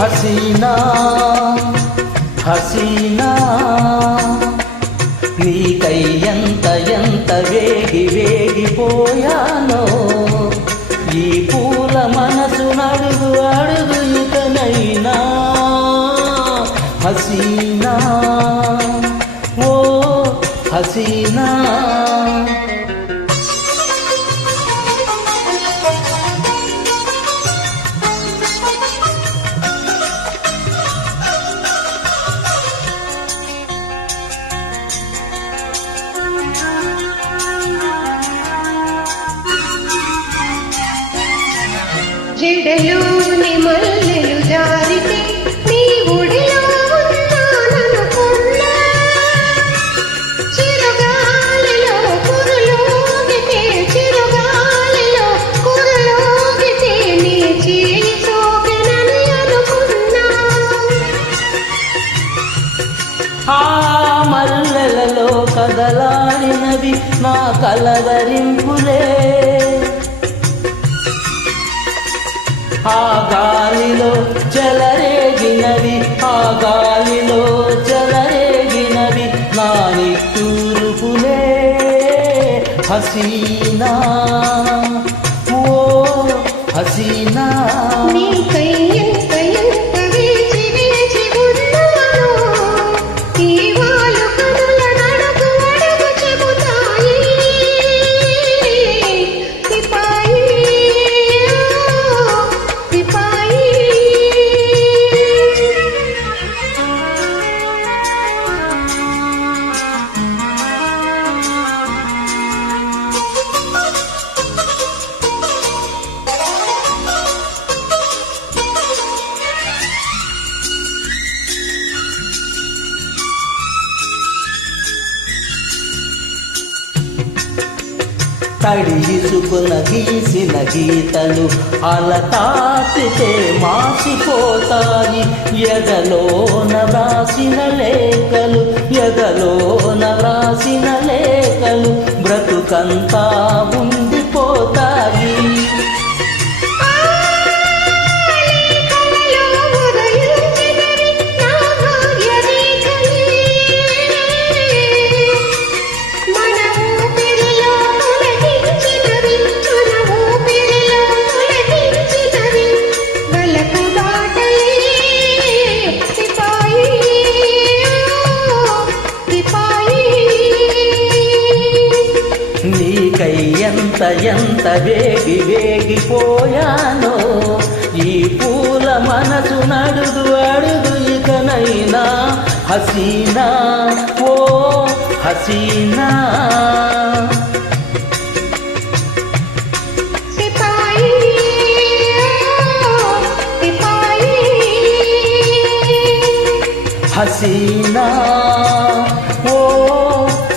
హసీనా హసీనా నీకై ఎంత ఎంత వేగి వేగిపోయానో ఈ పూల మనసు నడుగు అడుగు ఇతనైనా హసీనా ఓ హసీనా. జడలోని మల్లెలు జారితే నీ ఒడిలో ఉన్నాననుకున్నా చిరుగాలిలో కురులోగితే చిరుగాలిలో కురులోగితే నీ చేయి సోకినని అనుకున్నా. ఆ మల్లెలలో కదలాడినవి నా కలవరింపులే. ఆ గాలిలో జలరేగినవి ఆ గాలిలో జలరేగినవి నాని తూరుపులే హసీనా ఓ హసీనా. నీకై తడి ఇసుకున గీసిన గీతలు అల తాకితే మాసిపోతాయి. ఎదలోన రాసిన లేఖలు ఎదలోన రాసిన లేఖలు బ్రతుకంతా ఉంది ఎంత ఎంత వేగి వేగిపోయానో ఈ పూల మనసు నడుగు అడుగు ఇకనైనా హసీనా ఓ హసీనా. హసీనా ఓ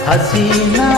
హసీనా.